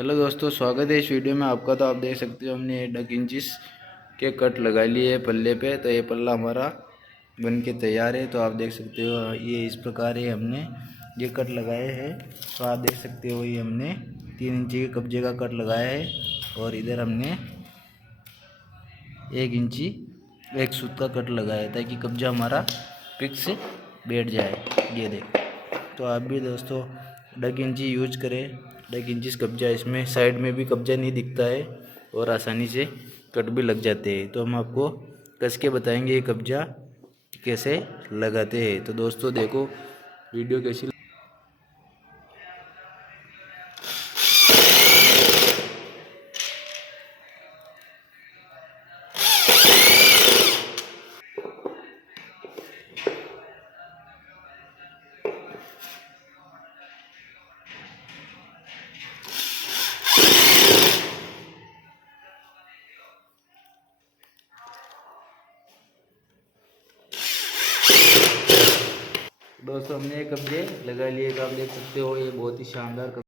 Hello दोस्तों, स्वागत है इस वीडियो में आपका। तो आप देख सकते हो हमने 8 इंचिस के कट लगा लिए है पल्ले पे। तो ये पल्ला हमारा बन के तैयार है। तो आप देख सकते हो ये इस प्रकार है, हमने ये कट लगाए हैं। तो आप देख सकते हो ये हमने 3 इंची के कब्जे का कट लगाया है और इधर हमने 1 इंची एक सूत का कट लगाया है ताकि कब्जा हमारा फिक्स से बैठ जाए। ये देख, तो आप भी दोस्तों 8 इंची यूज करें। 8 इंची कब्जा, इसमें साइड में भी कब्जा नहीं दिखता है और आसानी से कट भी लग जाते हैं। तो हम आपको कस के बताएंगे ये कब्जा कैसे लगाते हैं। तो दोस्तों देखो वीडियो कैसी। दोस्तों हमने ये कब्जे लगा लिए। आप देख सकते हो ये बहुत ही शानदार